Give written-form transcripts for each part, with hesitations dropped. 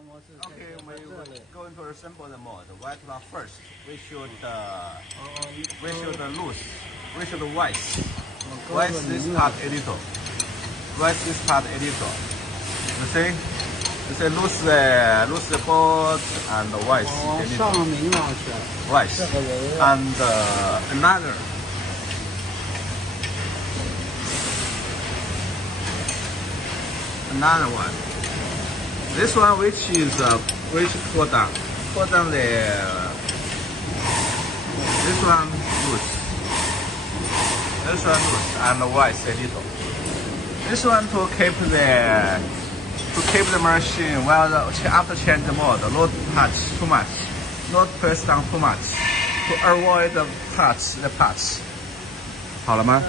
Okay, we go into assemble the mod. What about first? We should loose. We should wax. Wax this part a little. Wax this part a little. You see? You see, loose the board and wax a little. Wax and another one. This one which pull down this one loose and wax a little. This one to keep the machine while after change the mode, not touch too much, not press down too much, to avoid the parts. 好了吗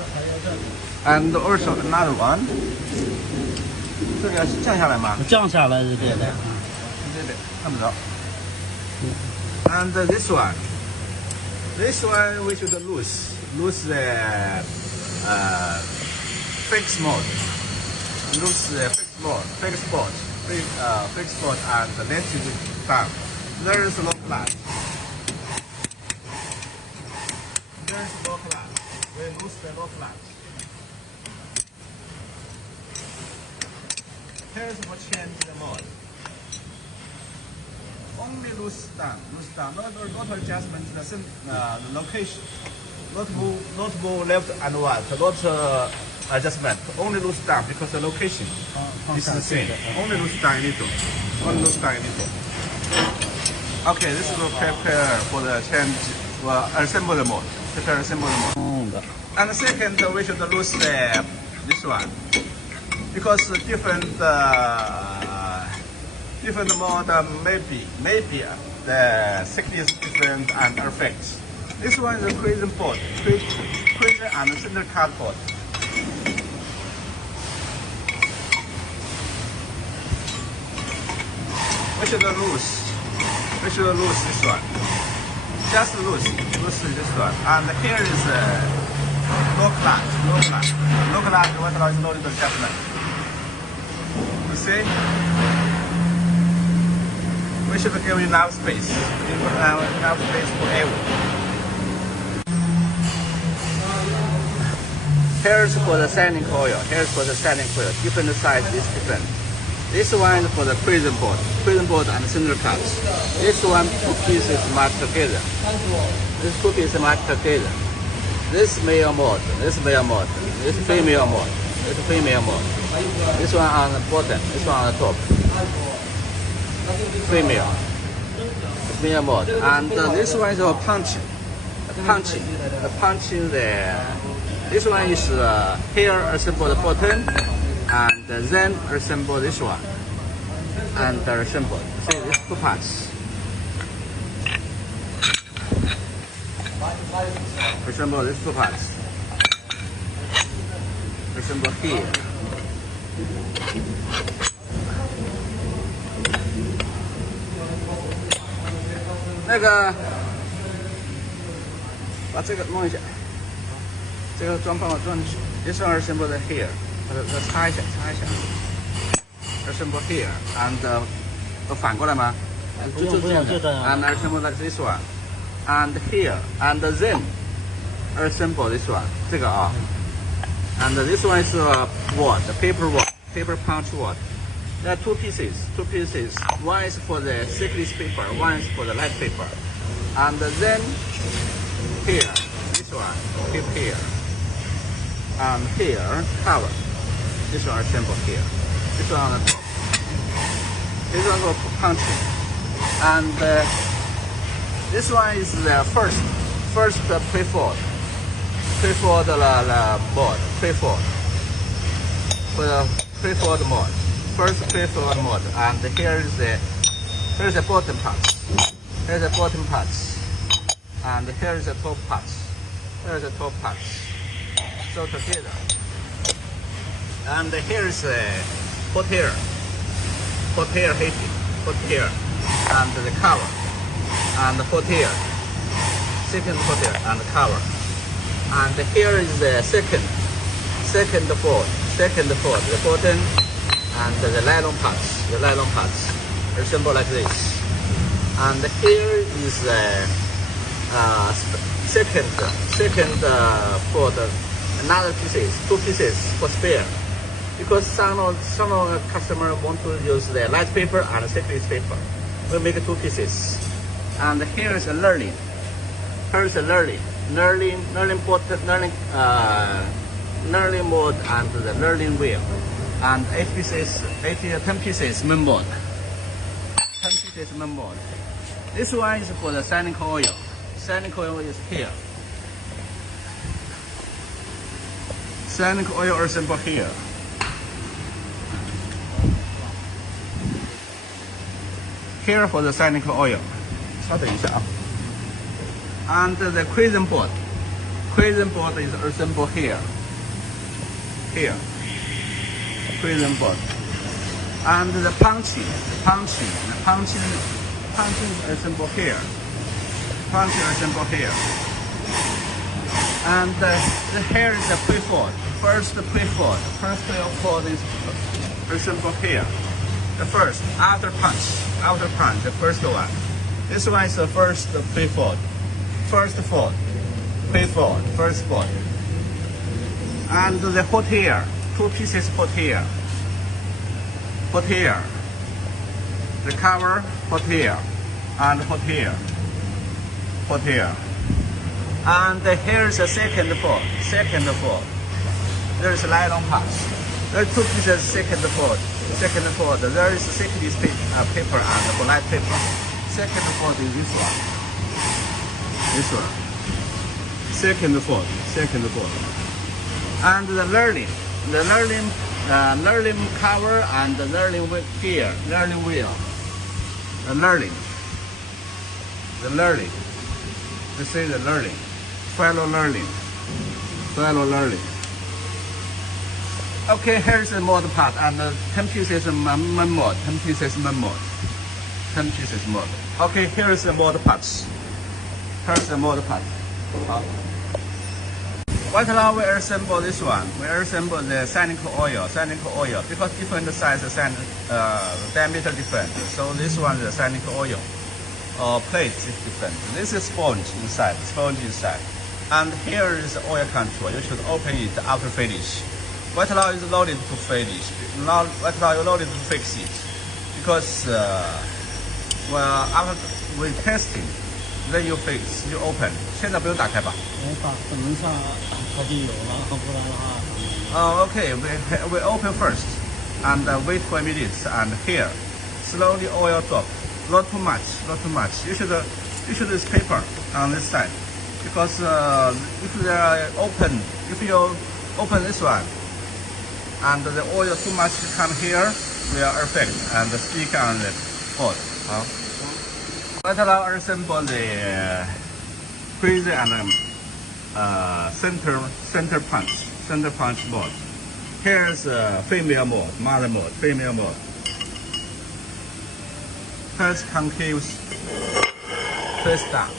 ？And also another one. 这个是降下来吗？降下来是对的。对，看不着。And this one we should lose the fixed mode. Lose the fixed mode, and let it down. There is no clutch. We lose the low clutch. Here's for change the mode. Only loose down, not adjustment the location. Not move left and right, not adjustment. Only loose down because the location is the same. Only loose down a little. Okay, this is prepare for the change, assemble the mode. Prepare assemble the mode. And the second, we should lose this one. Because different mode maybe the thickness is different and effects. This one is a prison board, prison and center cardboard. We should lose this one. Just lose this one. And here is no clutch. What is no adjustment? You see? We should give enough space. Enough space for everyone. Here's for the sanding coil. Different size is different. This one is for the prison board and center cuts. This one, two pieces matched together. This two pieces matched together. This male mode, this female mode. This one on the bottom, this one on the top. Female mode. And this one is for punching. This one is here assemble the button, and then assemble this one, and assemble. See, these two parts. Assemble these two parts. Assemble here.把这个弄一下，这个装进去。This one assemble here. 擦一下。Assemble here and 反过来吗？就这样。And assemble like this one. And here, and then assemble this one. 这个啊。And this one is paper punch word. There are two pieces. One is for the thickness paper, one is for the light paper. And then here, this one, keep here. And here, cover. This one assemble here. This one on the top. This one for punching. And this one is the first preformed board. For the preformed mode. First preformed mode. And here is the bottom parts. Here's the bottom parts. And here is the top parts. So together. And here is the hot air heating. And the cover. And the hot air. Second hot air and the cover. And here is the second board, the bottom and the nylon parts. assemble like this. And here is second for the another pieces, 2 pieces for spare. Because some customer want to use the light paper and thickness paper. We make 2 pieces. And here is a learning. Here is a learning board, learning mode, and the learning wheel. And 10 pieces main board. 10 pieces main board. This one is for the sanding coil. Sanding coil is here. Sanding coil assemble here. Here for the sanding oil. 稍等一下啊。And the crescent board. Crescent board is assembled here. Here. Crescent board. And the punching is assembled here. Punching assembled here. And here is the pre-fold. First pre-fold. First pre-fold is assembled here. The first, after punch, the first one. This one is the first pre-fold. First fold, pre-fold, first fold. And the put here, 2 pieces put here. Put here. The cover, put here. And put here. Put here. And here is the second fold. Second fold. There is a nylon patch. There are 2 pieces second fold. Second fold, there is thickness paper and light paper. Second fold is this one. This one. Second fold. And the learning cover and the learning wheel here. Learning wheel. The learning. This is the learning. Fellow learning. Okay, here's the mold part and 10 pieces main mold. 10 pieces mold. Okay, here is the mold parts. Right now we assemble this one. We assemble the sanding oil because different size sand diameter different. So this one is the sanding oil. Plate is different. This is sponge inside. And here is the oil control. You should open it after finish. Right now is loaded to finish. Right now you loaded to fix it. Because well, after we testing, then you fix, you open. 现在不用打开吧？把本门上它就有了，不然的话。Okay, we open first and wait for a minute. And here, slowly oil drop. Not too much. You should use paper on this side because if you open this one. And the oil too much come here, will affect and stick on the board. Right now assemble the crazy and center punch board. Here's female mode, mother mode, female mode. First concave, first down.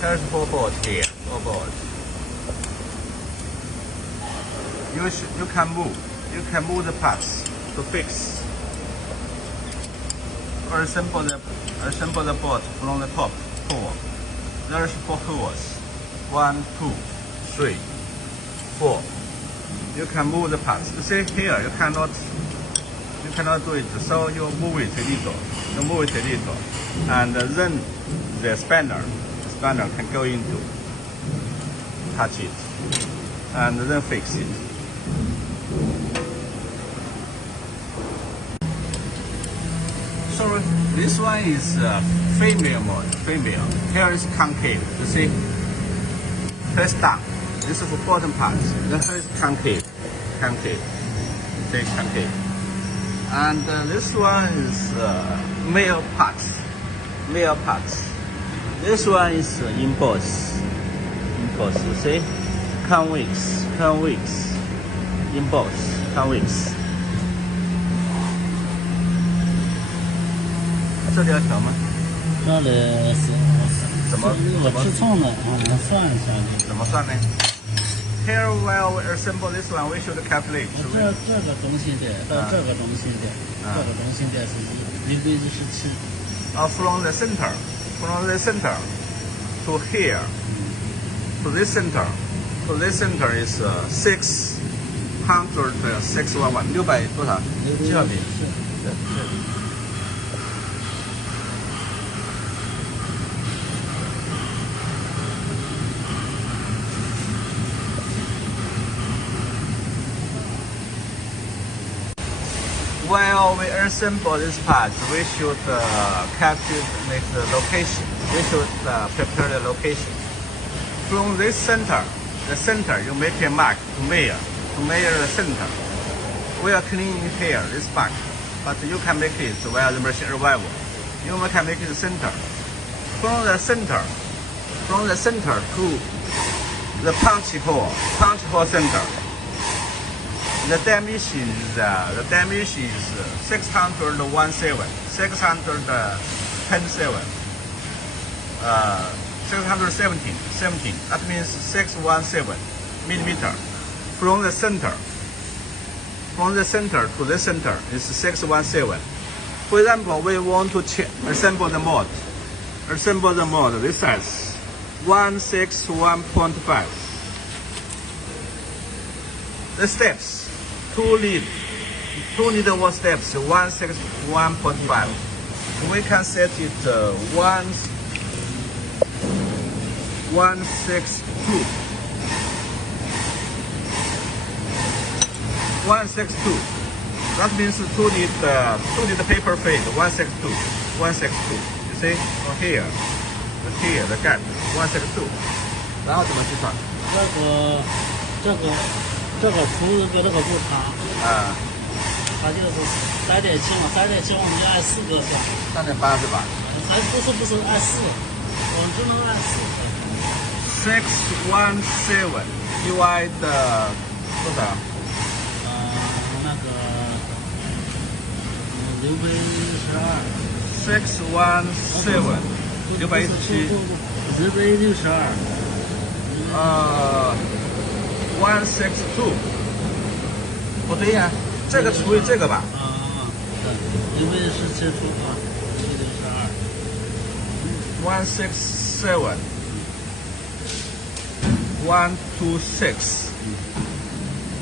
There's 4 boards here, 4 boards. You can move the parts to fix. Or assemble the board from the top 4. There's 4 holes. 1, 2, 3, 4. You can move the parts. You see here, you cannot do it. So you move it a little. And then the spanner can go into, touch it, and then fix it. So this one is female mode, female. Here is concave, you see? First down, this is for bottom part. Then here is concave. And this one is male parts. This one is emboss, you see? Convex, emboss, convex. 这里要调吗？这里怎么吃秤的，算一下。怎么算呢 ？Here while we assemble this one, we should calculate. 这个中心点到这个中心点，这个中心点是1/17。From the center to here, to this center is 611，600多少？7毫米。对。While we assemble this part, we should calculate the location. We should prepare the location. From this center, you make a mark to measure the center. We are cleaning here, this part, but you can make it while the machine revival. You can make it the center. From the center to the punch hole center. The dimension is 617. 617. That means 617 millimeter. From the center to the center is 617. For example, we want to assemble the mold. This size 161.5. The steps. 2 needle wall steps 161.5. We can set it 162. 162. That means 2 need paper feed 162. 162. You see? From here the gap 162. 然后怎么计算？这个厨子跟这个不差它就是3.7嘛，3.7我们就按4个算。3.8是吧？不是按4，我们只能按4。617 divide 多少？那个617。662。162。不对呀，这个除以这个吧。617除167。126。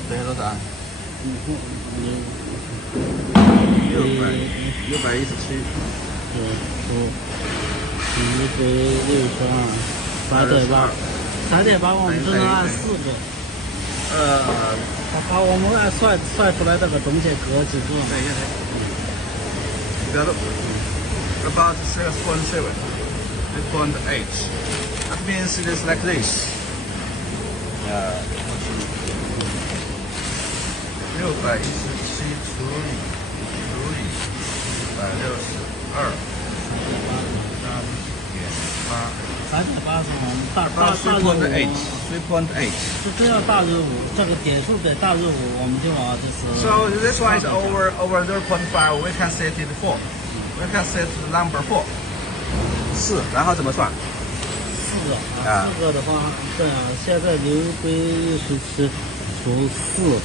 等于多少？617。3.8我们只能按4个。把我们按算出来这个中间隔几个？对，about 6.7, 6.8. That means it is like this. 617除以162。3.8是我们大热3.8。是这样大热五，这个点数得大热五，我们就往就是。So this one is over 0.5. We can set it 4. We can set the number 4. 4，然后怎么算？4个4个的话，这样现在617除4。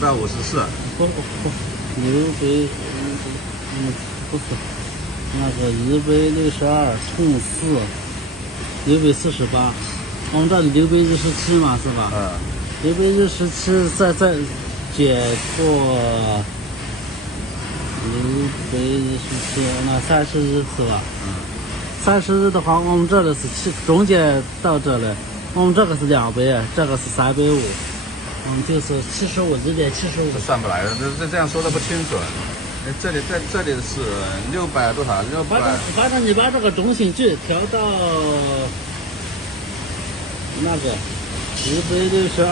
154。不，不是。那个162乘4，648。我们这里617嘛，是吧？617再减过617，那30日是吧？30日的话，我们这里是中间到这里，我们这个是2倍，这个是350，就是75.75。算不来的，这样说的不清楚。这里是600多少？600。反正你把这个中心距调到那个162乘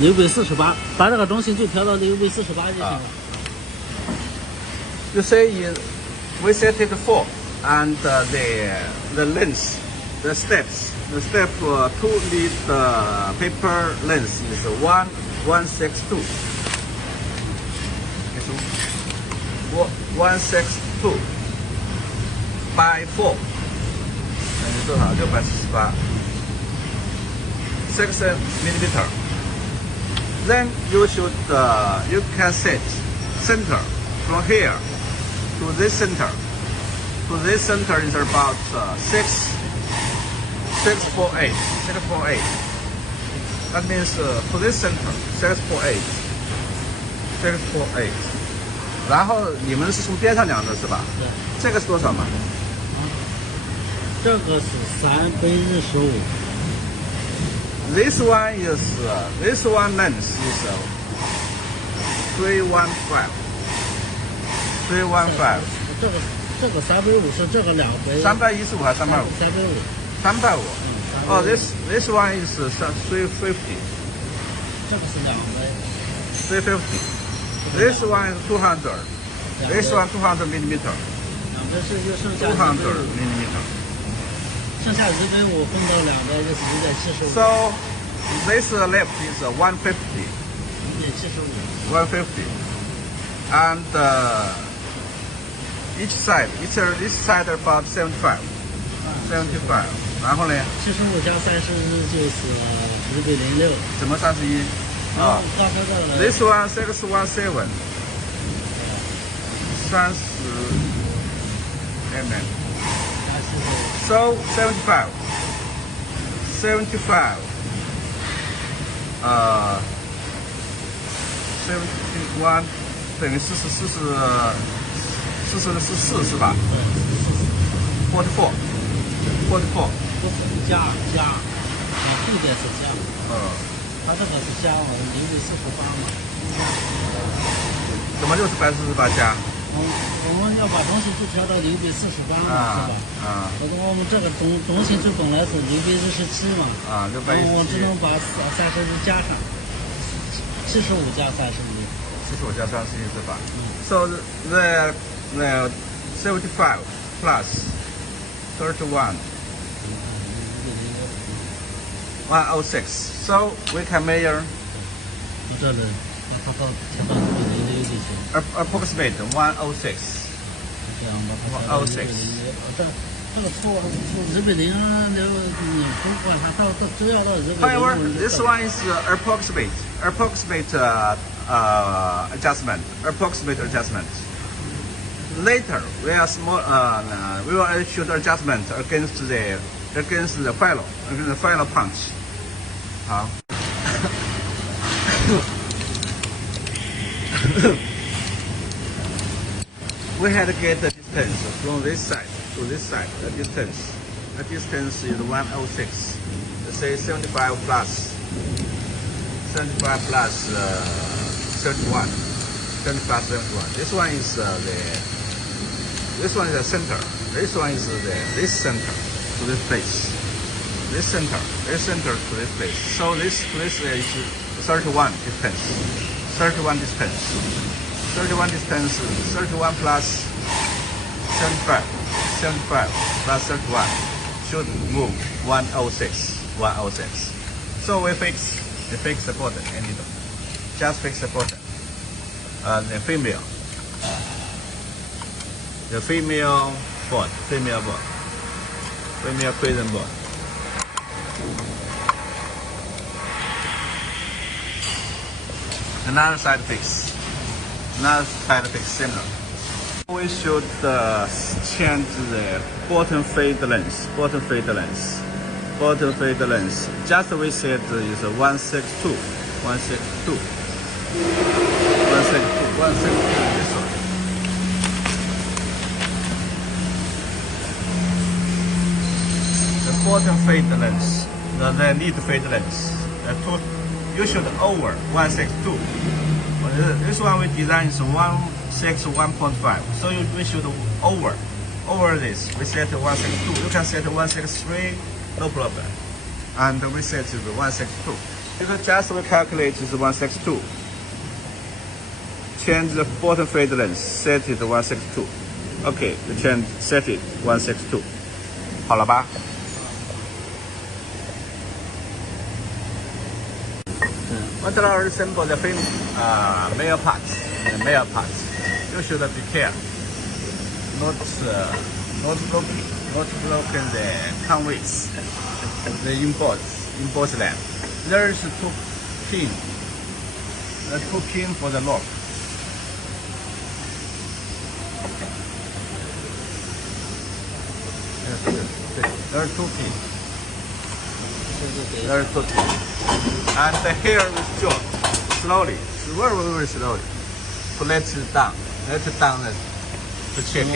4，648，把这个中心距调到648就行了。You say we set it 4 and the length, the steps. The step 2 lead paper length is 162. It's 162 by 4等于多少？648 6 millimeter. Then you should you can set center from here to this center. To this center is about 648. That means to this center 648. 648. 然后你们是从边上量的是吧？对。这个是多少嘛？这个是3/15。This one length is 315. 315. 这个350是这个2倍。315还是350？350。哦，this one is 350. 这个是2倍。350. This one is 200. This one 200 millimeter. 2倍是就剩下200 millimeter. 剩下150分到2倍就是175。So this left is 150. 150. And each side about 75. 75. 然后呢？75加30就是1/06。怎么31？啊，this one 617. 30 mm. So 75. 71 等于44是吧？44 不是加，重点是加。它这个是加0.48嘛。怎么就是48加？我们要把东西就调到0.48嘛，是吧？可是我们这个东西就本来是0.17嘛。我只能把31加上，75加31。75加31是吧？So the 75 plus 31. 106. So we can measure approximate 106. 106. 这个错1/0啊，你不管它只要到1/0。However, this one is approximate adjustment. Later, we will issue the adjustment against the final punch. 好。We had to get the distance from this side to this side. The distance is 106. Let's say 75 plus 31. 75 71. This one is the center. This one is this center to this place. This center to this place. So this is 31 distance. 31 plus 75 plus 31 should move 106. So we fix the bottom and needle. Just fix the bottom. The female board. Female prison board. Another side fix similar. We should change the bottom fade length. Just we said is 162. 162. This one. The bottom fade length, the lead fade length. You should over 162. This one we design is 161.5. So we should over this. We set 162. You can set 163, no problem. And we set 162. You can just calculate is 162. Change the bottom fade length, set it 162. Okay, set it 162. 好了吧？ Once you assemble the frame male parts, you should be careful, not broken the conveys, the imports them. There is two pin for the lock. There are two pins. And here we job slowly, very slowly, to let it down to check it.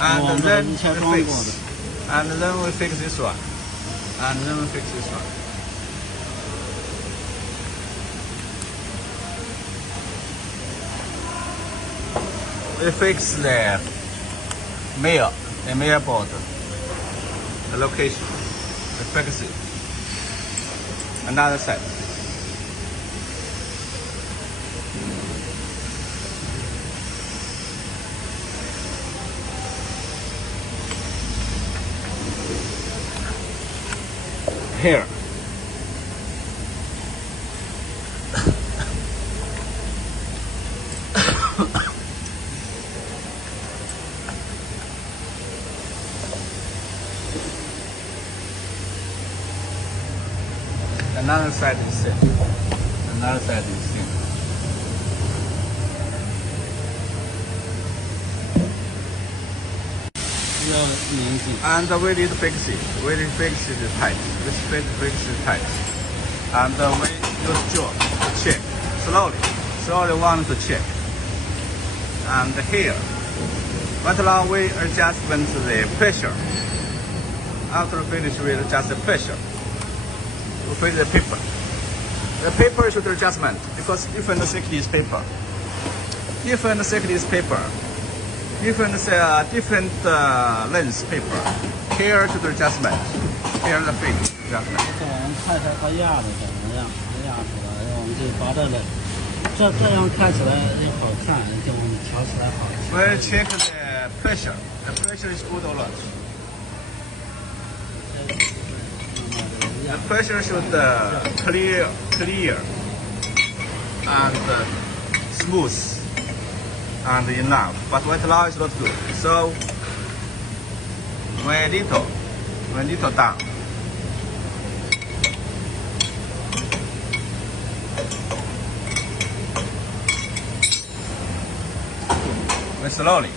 And then we fix this one. We fix the male board, the location, the fix it. Another side. Here. Another side is same. And we need to fix it. Tight. Fix it tight. And we use jaw to check. Slowly want to check. And here. But now we adjust the pressure. After finish, we adjust the pressure. We put the paper. The paper should adjustment because different thickness paper. Different length paper. Here to the adjustment. Here the fit adjustment. 看一下它压的怎么样，压出来，然后我们就把这个，这样看起来也好看，就我们调起来好。We'll check the pressure. The pressure is good or not. The pressure should clear and smooth and enough. But right now is not good. So we little down. We slowly.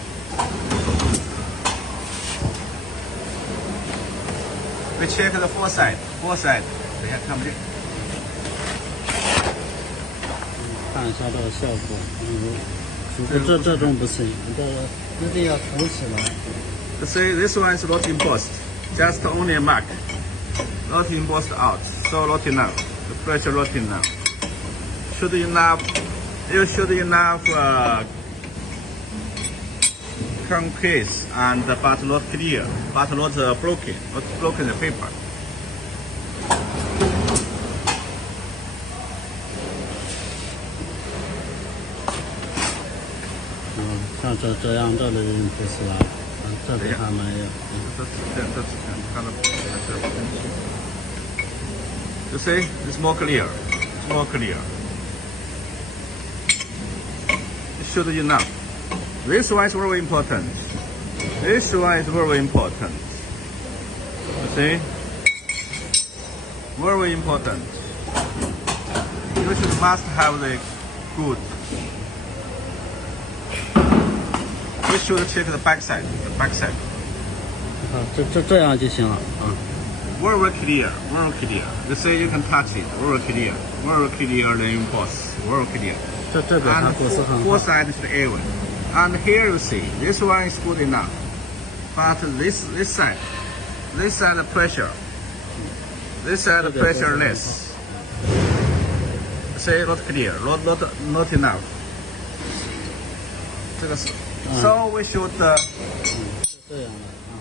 We check the four side. 等一下看不见。看一下这个效果，这种不行，这一定要凸起来。See, this one is not embossed, just only a mark, not embossed out. So not enough. The pressure not enough. You should enough concave and but not clear, but not broken the paper. 像这样这里不是啦，这里还没有。You see, it's more clear. It should be enough. This one is very important. You see, very important. You must have the good. We should check the back side. 这样就行了啊。Very clear. You say you can touch it. Very clear the impulse. Very clear. 这边它不是很好。Four side is even. And here you see, this one is good enough. But this side the pressure. This side the pressure less. Say not clear. Not enough. 这个是。So we should. 这样的啊，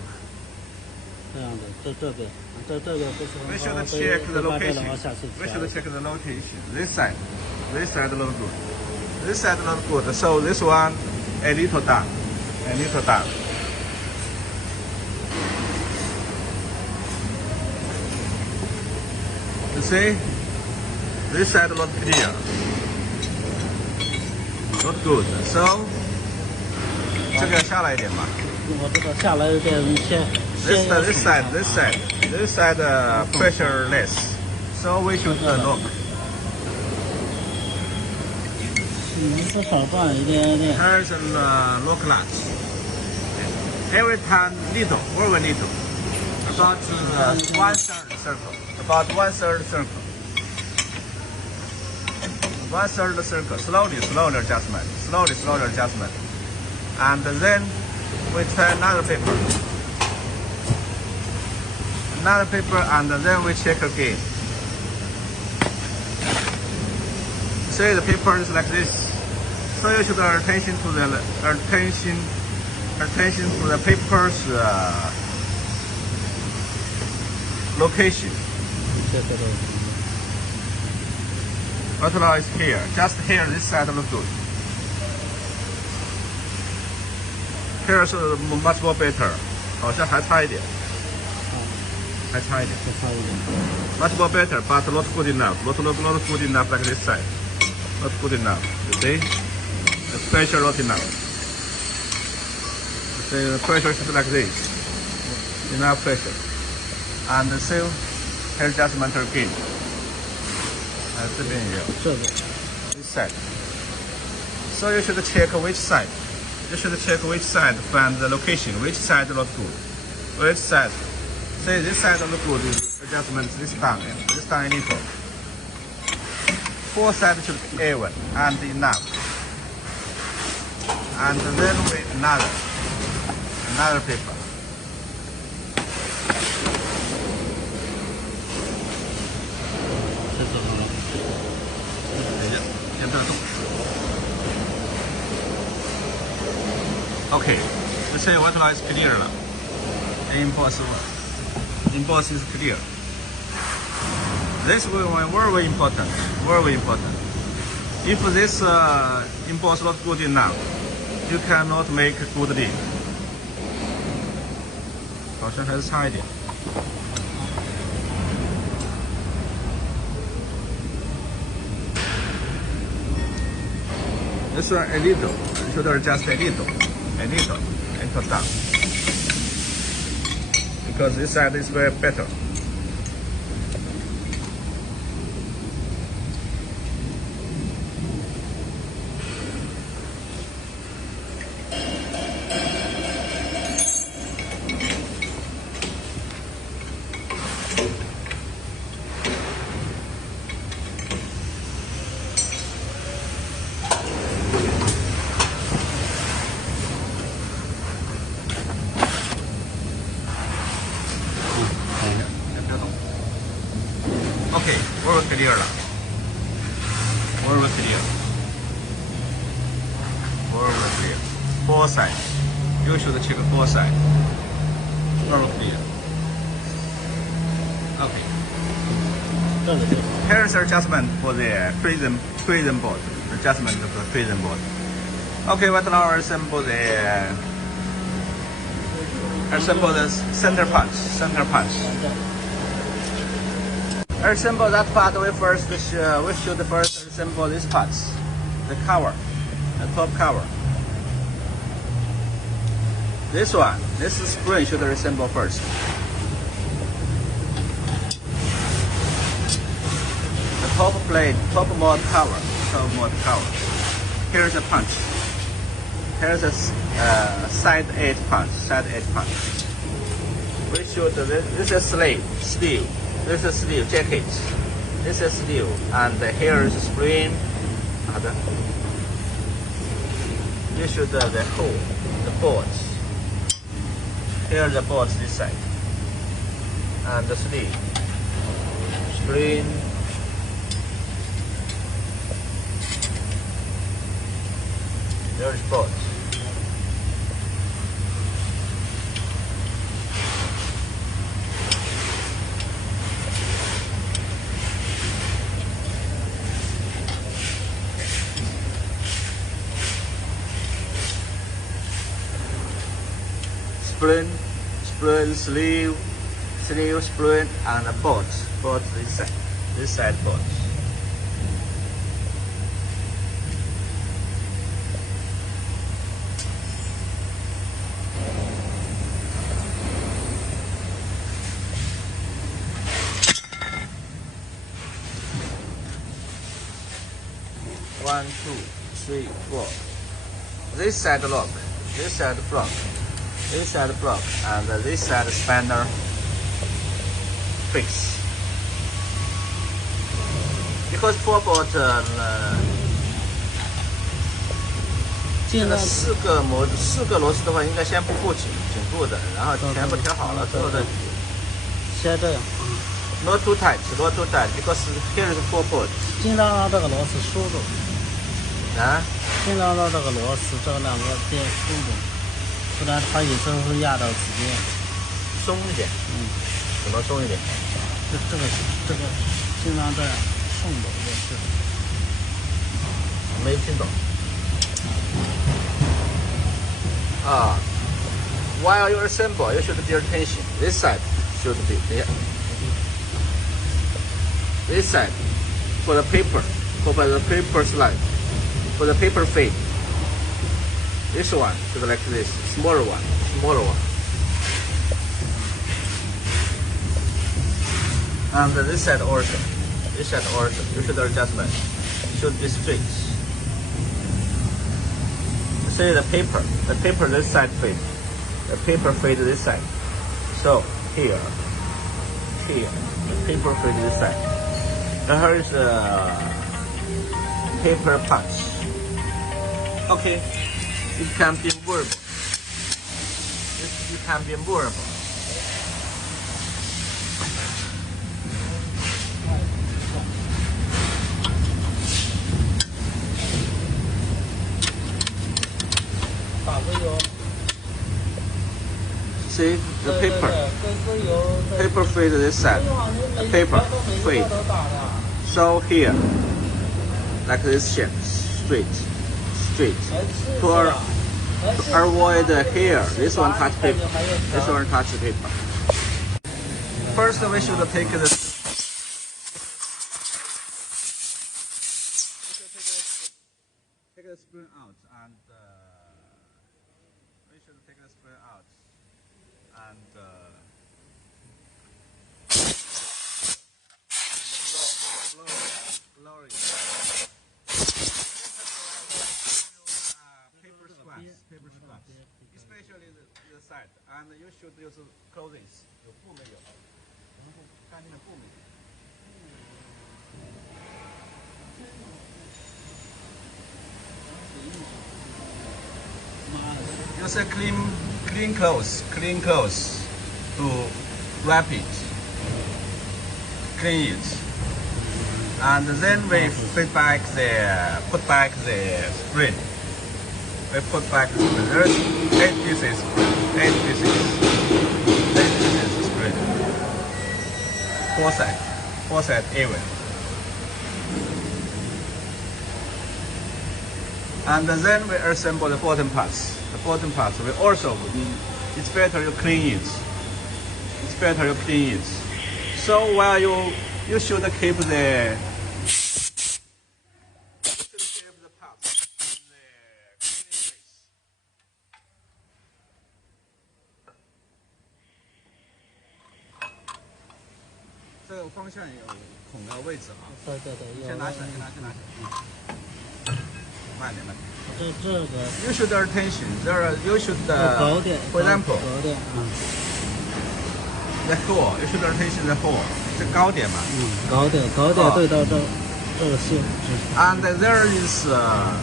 这样的，这边不是很好。We should check the location. This side not good. So this one a little down. see, this side not clear, not good. So 这个下来一点吧。我这个下来有点偏。This side pressure less. So we should look. 这少转一点点。Here's a low clutch. Every time little, very little. About 1/3 circle. About 1/3 circle. 1/3 circle. Slowly adjustment. Slowly adjustment. And then we try another paper. Another paper, and then we check again. See, the paper is like this. So you should pay attention to the paper's location. What now is here? Just here, this side looks good. Here is much more better. 好像还差一点。还差一点。Much more better, but not good enough. Not good enough like this side. Not good enough. You see? The pressure not enough. You see, the pressure is like this. Enough pressure. And so, here adjustment again. 这边也有。这个。This side. So you should check which side. You should check which side find the location. Which side not good. Which side? Say this side not good. Adjustment this down equal. Four sides should be even and enough. And then with another paper. Okay, let's say what is clear. Impulse is clear. This will be very important. Very important. If this impulse not good enough, you cannot make good lead. 好像还是差一点。This one a little. Should adjust a little down. Because this side is very better. Okay, very clear 了 very clear. Very clear. Four sides. You should check four sides. Very clear. Okay. Here's adjustment for the prism board. Adjustment of the prism board. Okay, what now assemble the center punch. Assemble that part. We should first assemble these parts. The cover, the top cover. This spring should assemble first. The top plate, top mod cover. Here's a punch. Here's a side edge punch. We should. This is sleeve. This is sleeve jacket. This is sleeve, and here is spring. You should the hole, the boards. Here are the boards this side, and the sleeve, spring. There is boards. Spring, sleeve, spring, and bolt this side. this side bolt. One, two, three, four. This side lock, this side block, this side block, and this side spanner fix. Because 4 bolt 这个4个螺丝的话，应该先不固紧固的，然后全部调好了之后再。先这样。Not too tight, not too tight, because here is 4 bolt. 尽量让这个螺丝输住。啊？尽量让这个螺丝这两个边输住，不然它有时候会压到指尖。松一点。怎么松一点？这个尽量这样送走就是。没听懂。啊 ，While you assemble, you should be attention. This side should be there. This side for the paper, for the paper slide, for the paper fade. This one should like this, smaller one. And this side also, you should adjustment. Should be straight. See the paper this side fade, the paper fade this side. So here, the paper fade this side. And here is the paper punch. Okay, it can be movable. It can be movable. See the paper fade this side, the paper fade. So here, like this shape, straight. To avoid here, this one touch paper, this one touch paper. First we should take the spoon out and we should take the spoon out and lower it. Paper scraps, especially the side, and you should use clothings. 有布没有？然后干净的布没有？ Use a clean clothes to wrap it, clean it, and then we put back the spring. We put back the spring. There's 8 pieces spring. 4 side even. And then we assemble the bottom parts. The bottom parts we also, it's better you clean it. So while you should keep the parts in the clean place. 这个方向有孔的位置啊。对。先拿起来。慢点。这个 You should attention. You should. 高点。For example. 高点。The hole. You should attention the hole. 这高点嘛。高点对到这个线。And there is a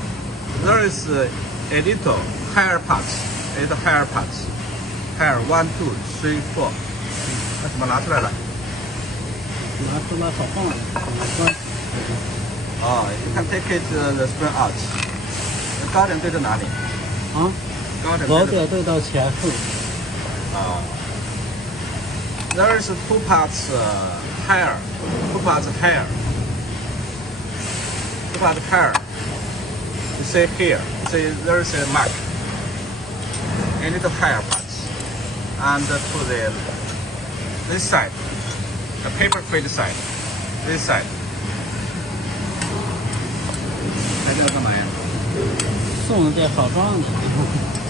little higher parts. Higher 1, 2, 3, 4. 那怎么拿出来了？拿出来好放了。You can take it the spring out. 高点对着哪里？高点对到前后。There is 2 parts higher. 2 parts higher. You see here. See there is a mark. A little higher parts. And to this side, the paper fade side. this side。还这个干嘛呀？送这好装的。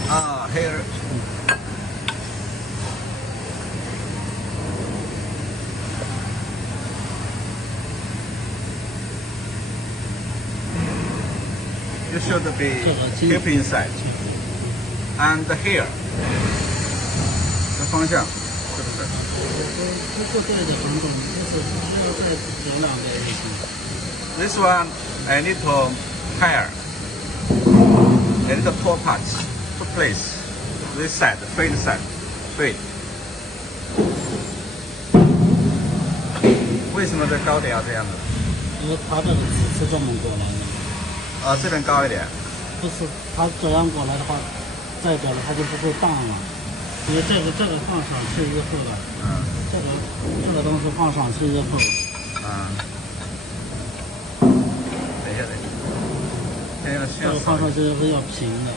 啊 ，here。You should be keep inside. And here， 这方向是不是？不对的方向，就是要再有两个就行。This one I need to hire. I need to pull parts to place. This side, fade side, fade. 为什么这高点要这样子？因为它这个纸是这么过来的。这边高一点。不是，它这样过来的话，再这了它就不会荡了。因为这个放上去以后了，这个东西放上去以后，等一下，这个放上去以后要平的。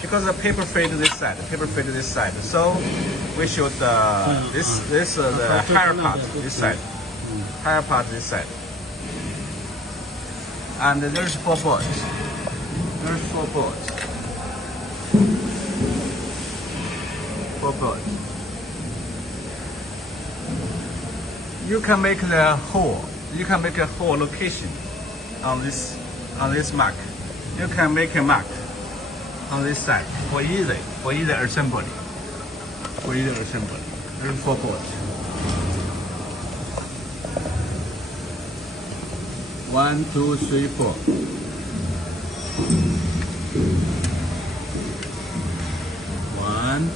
Because the paper fade this side, paper fade this side, so we should this the higher part this side, higher part this side. And there's 4 boards. There's 4 boards. 4 boards. You can make the hole. You can make a hole location on this mark. You can make a mark on this side for easy assembly. For easy assembly. There's 4 boards. 1, 2, 3, 4. One.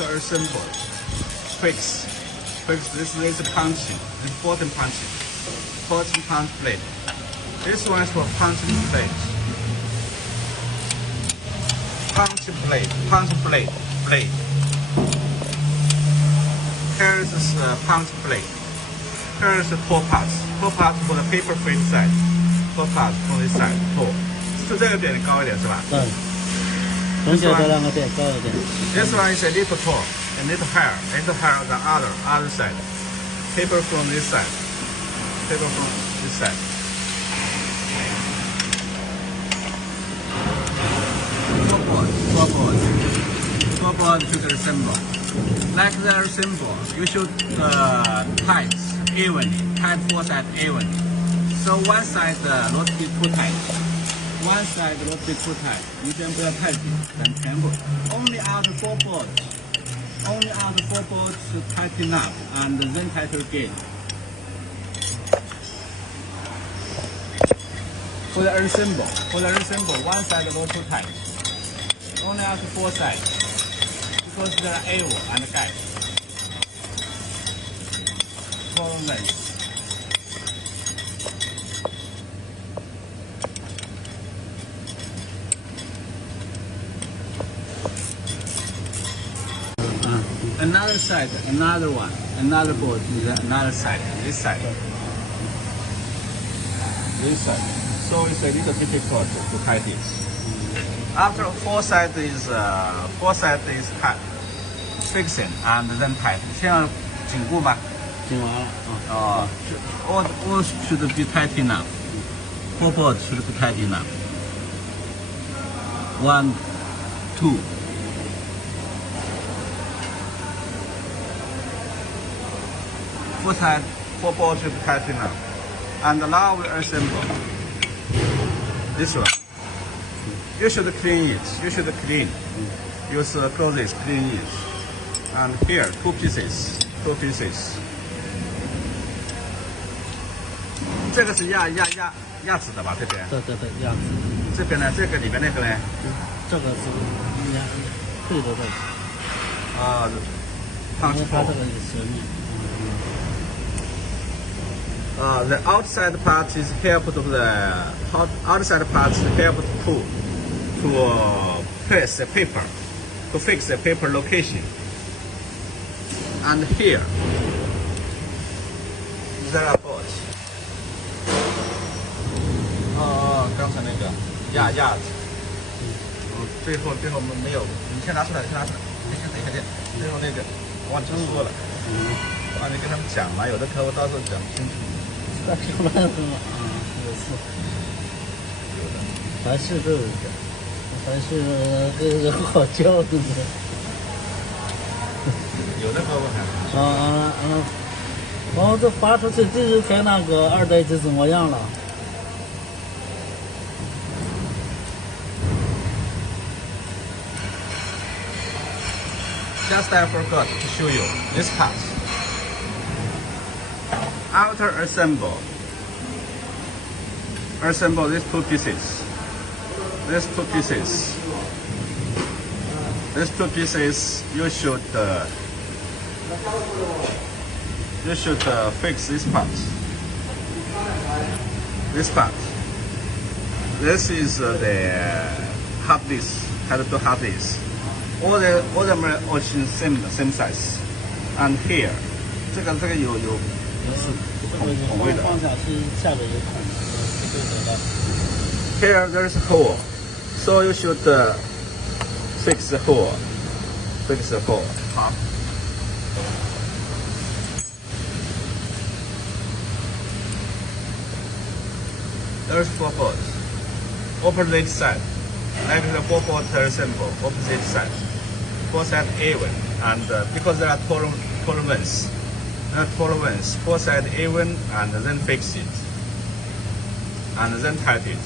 Assemble. Fix. This is punching. This bottom punching. Bottom punch blade. This one is for punching blade. Punch blade. Here is punch blade. Here is the 4 parts. 4 parts for the paper frame side. 4 parts for this side. 4. 是这个点高一点是吧？对。中间这两个点高一点。This one is a little tall, a little higher the other side. Paper from this side. Paper from this side. Four boards to the assemble. Like the assemble, you should tight evenly. Tight 4 sides evenly. So one side not be too tight. One side not be too tight. 你先不要太紧，等全部。Only other 4 boards. Only other 4 boards to tighten up and then tighten again. For the ensemble, one side not too tight. Only other 4 sides. Because there are arrow and guide. Follow this. Another side, another one, another board is another side, this side. This side. So it's a little difficult to tie this. After 4 sides is cut, fixing and then tight. 先要紧固吧。紧完了啊。all should be tight enough. 4 boards should be tight enough. 1, 2. Four boards should be tight enough. And now we assemble this one. You should clean it. You should clean. Use clothes, clean it. And here, 2 pieces. 2 pieces. 这个是压纸的吧？这边。对，压纸。这边呢？这个里面那个呢？这个是压对的这个。啊，烫它这个是前面。the outside part is help to the outside part is help to press the paper, to fix the paper location. And here there are bolts. 刚才那个压子，最后没有，你先拿出来，先拿出来，你先等一下见。最后那个忘记说了，你跟他们讲嘛，有的客户到时候讲不清楚。出来了也是，还是这个，还是人好教的。有的客户还。这发出去这就跟那个2代机怎么样了？ Just I forgot to show you this part. After assemble these two pieces. These two pieces you should fix this part. This is the hard disk. Had to hard disk. All of them are all same size. And here, 这个有孔位的。放下去下边有孔，对的。 Here there is a hole, so you should fix the hole. Fix the hole. 好。There's 4 bolts. Opposite side. Like the 4 bolts assemble. Opposite side. 4 sides even, and because there are tolerance, 4 sides even, and then fix it, and then tight it.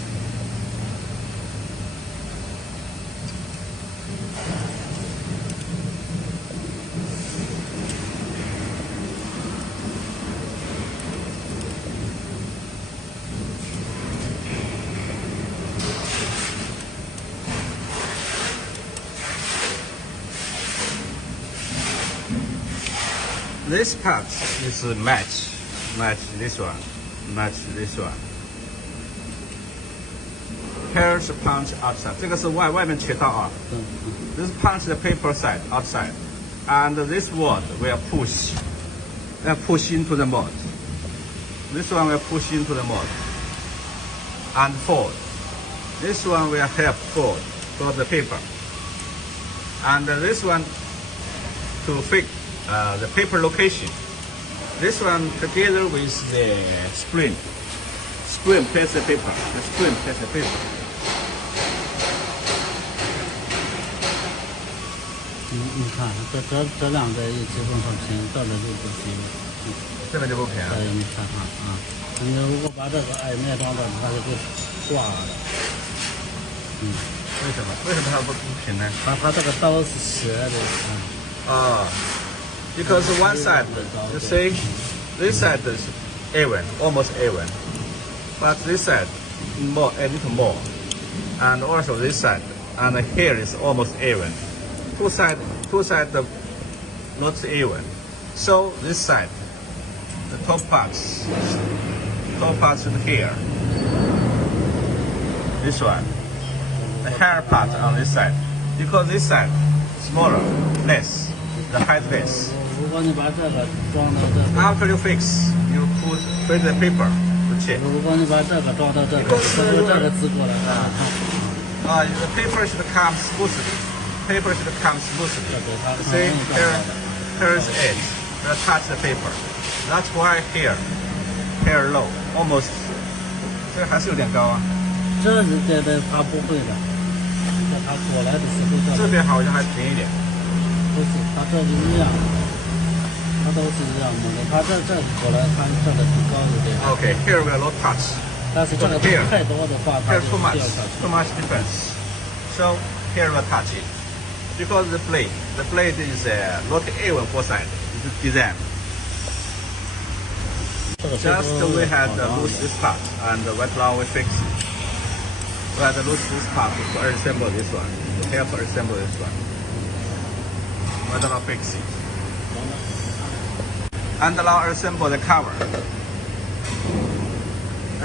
This part is match this one. Here's punch outside. 这个是外面切刀啊。This punch the paper side outside, and this word will push into the mold. This one will push into the mold and fold. This one will help fold the paper, and this one to fix the paper location. This one together with the spring press the paper. The spring press the paper. 你看，这两个也基本上平，到这就不平。这个就不平。你看看啊，你如果把这个挨面装的，它就挂了。为什么它不平呢？它这个刀是斜的。Because one side, you see, this side is even, almost even, but this side a little more, and also this side, and here is almost even. Two side not even. So this side, the top parts is here. This one, the hair part on this side, because this side smaller, less, the height less. 如果你把这个装到这个 After you fix, you put the paper to check. 如果你把这个装到这个，这个支过来the paper should come smoothly. See, here is edge. Will touch the paper. That's why here low, almost. 这还是有点高啊。这是它不会的，它过来的时候这边好像还平一点。不是，它这就一样。 它都是一样的，它这过来，它这个挺高的点。Okay, here will not touch. 但是这个太多的话，它 here too much difference. So here will touch it because the blade is not even 4 side. It's design. Just we had lose this part, and right now we fix it. We had lose this part to assemble this one. To help assemble this one. We now fix it. And now assemble the cover.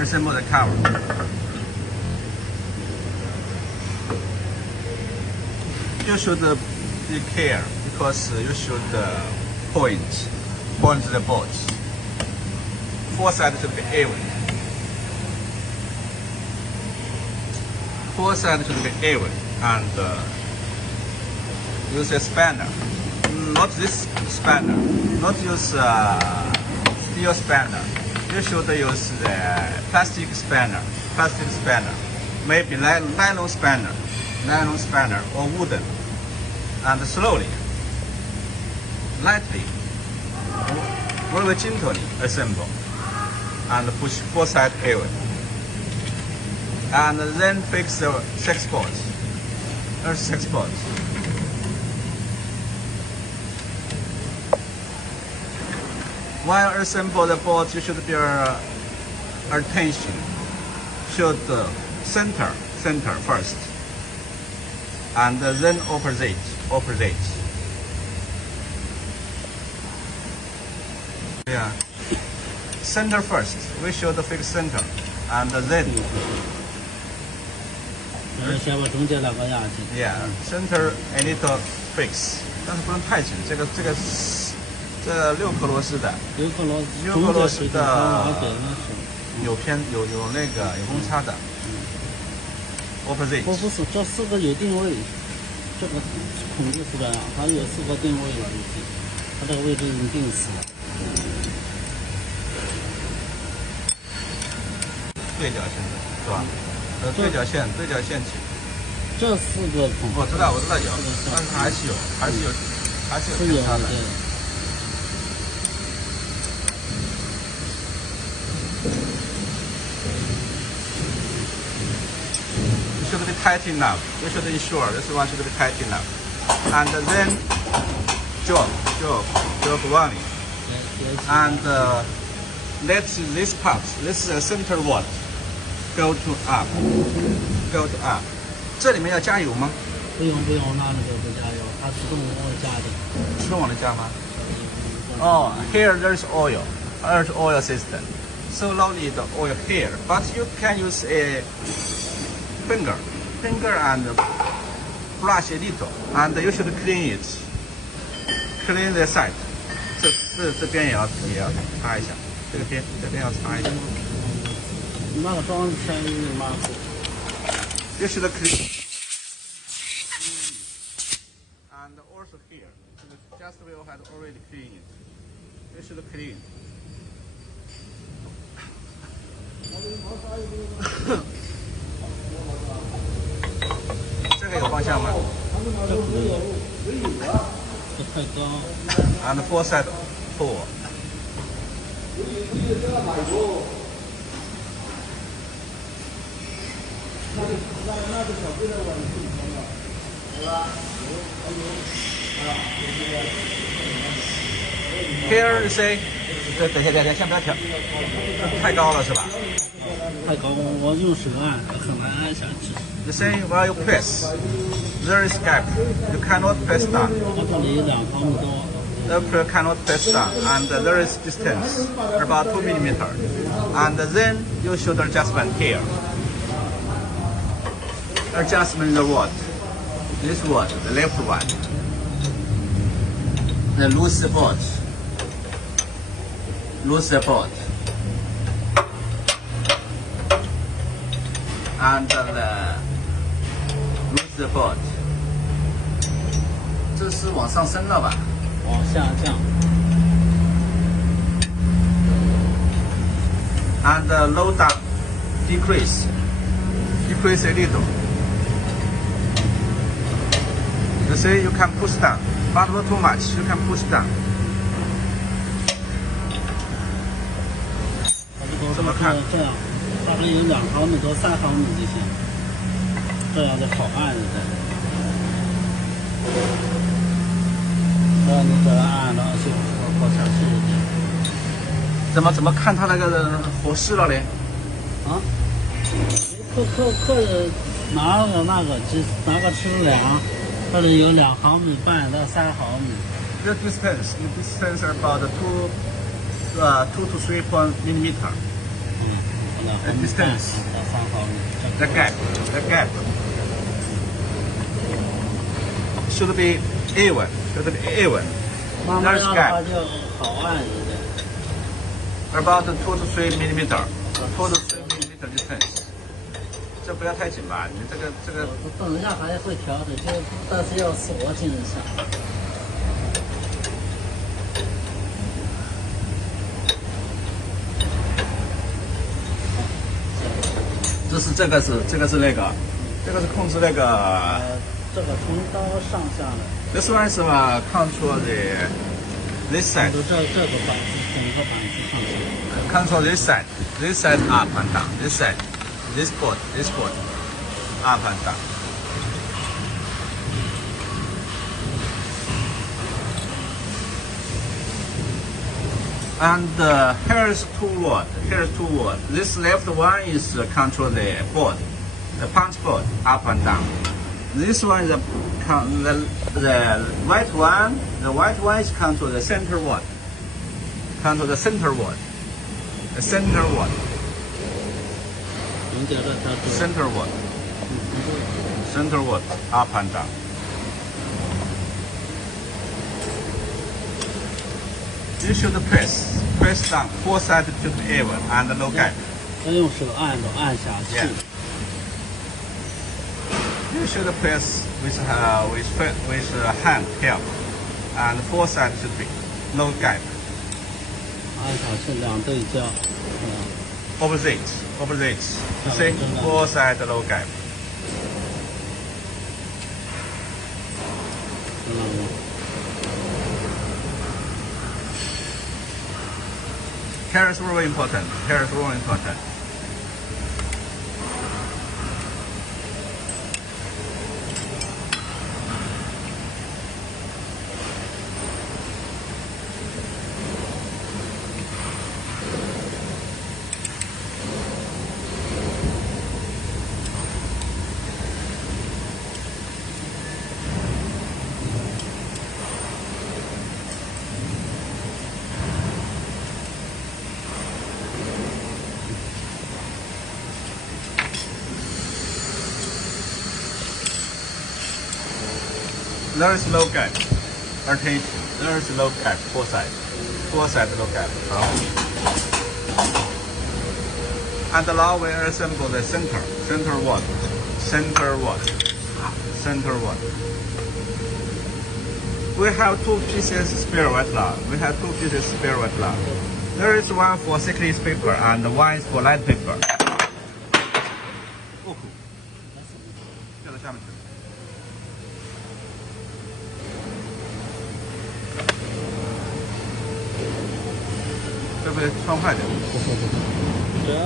assemble the cover. You should be care because you should point the bolts. Four sides should be even. Four sides should be even, and use a spanner. Not this spanner. Not use steel spanner. You should use the plastic spanner. Plastic spanner. Maybe nylon spanner. Nylon spanner or wooden. And slowly, lightly, very gently assemble and push four sides even. And then fix the 6 bolts. There's 6 bolts. While assemble the bolts, you should be attention. Should center first, and then opposite. Yeah, center first. We should fix center, and then. 先把中间那个压紧。Yeah, center a little fix， 但是不能太紧。这6颗螺丝的，6颗螺丝的有那个有公差的。Opposite。不是，这4个有定位，这个孔就是这样，它有4个定位了已经，它这个位置已经定死了。对角线的是吧？对角线起。这4个孔。我知道有，但是还是有偏差的。Should be tight enough. You should ensure this one should be tight enough. And then job running. And let this part, this center wall, go to up. 这里面要加油吗？不用，那个不加油，它自动加的。自动往里加吗？哦 here there's oil. There's oil system. So no need oil here, but you can use a finger and brush a little, and you should clean it. Clean the side. 这边也要擦一下，这边要擦一下。那个装前马虎。You should clean. And also here, just we had already cleaned it. You should clean. 这个有方向吗？这可以。这太高。And four side pull. Here you say， 等下，先不要调，太高了是吧？太高，我用手按很难按下去。You say while you press, there is gap. You cannot press down. 它这里有2毫米多。The press cannot press down, and there is distance about 2 millimeter. And then you should adjustment here. Adjustment the rod. This rod, the left one. The loose bolt. And the loose bolt. 这是往上升了吧？往下降。And low down, decrease a little. You see, you can push down, but not too much. You can push down. 怎么看？这样，大概有2毫米多、3毫米就行，这样就好按一点。让你这样按，然后就靠前去一点。怎么看它那个合适了嘞？啊？客人拿个尺量，这里有2毫米半到3毫米。The distance about 2 to 3 millimeter. distance. 3毫米。The gap should be even.慢慢压的话就好按一点。About 2 to 3 millimeter. 2 to 3 millimeter distance. 这不要太紧吧？你这个。等一下还会调整，但是要锁紧一下。这个是那个，这个是控制那个。这个从刀上下的。This one is control this side. 这个板子，整个板子上下。Control this side up and down. This side, this board up and down. And here's two word. This left one is control the board, the punch board up and down. This one is the white one. The white one is control the center word. The center word up and down. You should press down, 4 sides to be even and low gap. 要用手按下去。Yeah. You should press with hand help, and 4 sides should be low gap. 按下去两对焦。Opposite. See, 4 sides low gap. Here is very important. There is low gap. Attention. There is low gap. 4 sides. 4 sides low gap. And now we assemble the center one. We have 2 pieces spare white lug. There is one for thickness paper and one is for light paper. 掉到下面去了。会不会穿坏点？这个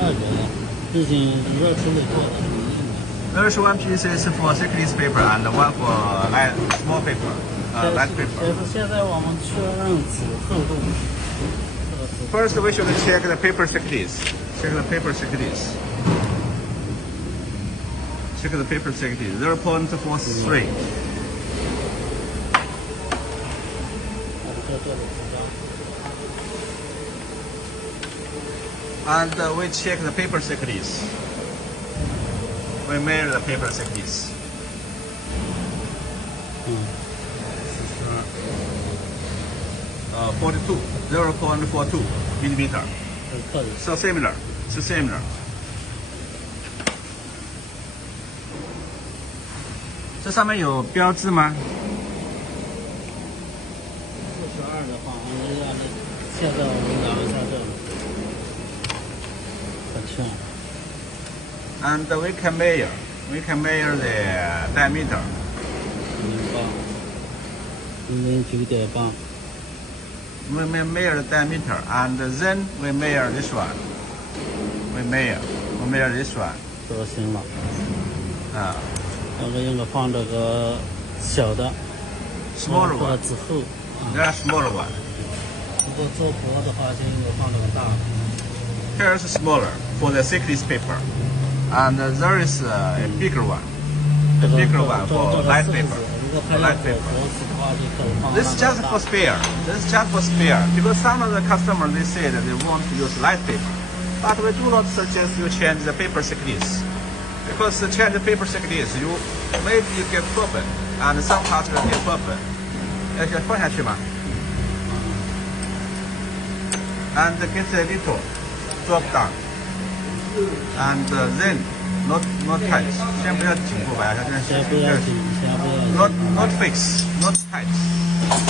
之前热处理过的。There is one piece is for thickness paper and one for small paper, light paper. 现在我们确认纸厚度。First, we should check the paper thickness. Check the paper thickness. 0.43. And we check the paper thickness. We measure the paper thickness. 42, 0.42 millimeter. So similar. 这上面有标志吗？42的话，现在我们量一下这里。And we can measure the diameter. 0.9. We measure the diameter and then we measure this one. We measure this one. 这行了。应该放这个小的 ，smaller one. 纸厚。There are smaller one. 如果做薄的话，就应该放这个大的。Here is smaller for the thickness paper, and there is a bigger one. The bigger one for light paper. This is just for spare. Because some of the customers they say that they want to use light paper, But we do not suggest you change the paper thickness. Because to change the paper thickness, maybe you get problem, and some parts will get problem. 要放下去嘛。And get a little drop down. And then not tight. 先不要紧过来，它先不要紧，先不要紧。Not fix, not tight.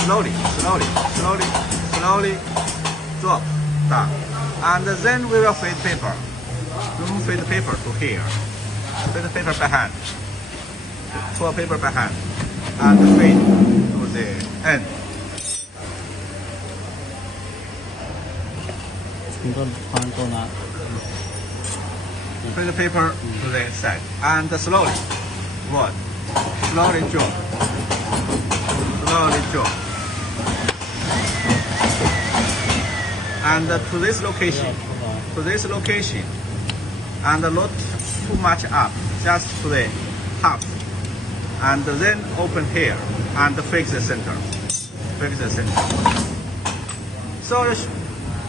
Slowly drop down. And then we will fade paper. Remove fade paper to here. Fade paper by hand. Pull paper by hand. And fade to the end. 从这穿过来。Fade the paper to the inside. And slowly drop. Slowly drop. And to this location, and not too much up, just to the half, and then open here and fix the center. So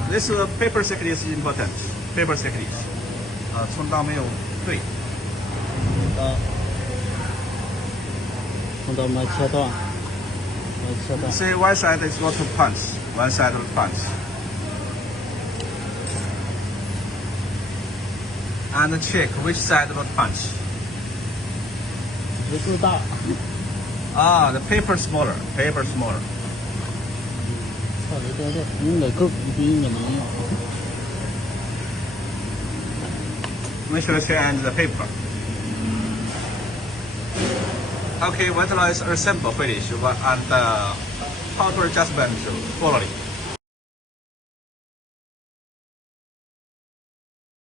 this paper thickness is important. Paper thickness. 冲刀没有对。冲刀没切断。See, one side is not to punch. One side to punch. And check which side will punch. 不够大。The paper smaller. 差得多，应该够，应该能用。Make sure to change the paper. Okay, what is assemble finish and how to adjustment following.